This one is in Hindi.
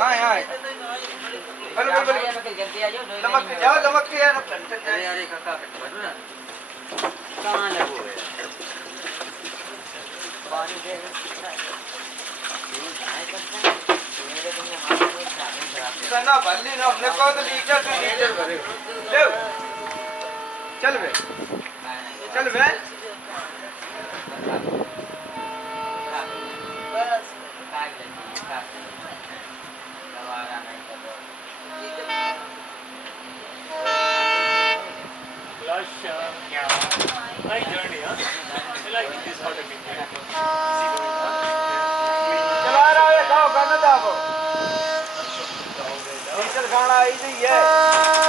हाँ हाँ चलो चलो जल्दी आ जाओ लमक के यार अरे अरे काका ना कहाँ लगो है पानी दे ना भल्ली ना हमने कहा तो लीटर भरे ले चल बे Nice journey, huh? I like this sort of thing. चला रहा है खाओ खाना दाबो लीटर खाना आई नहीं है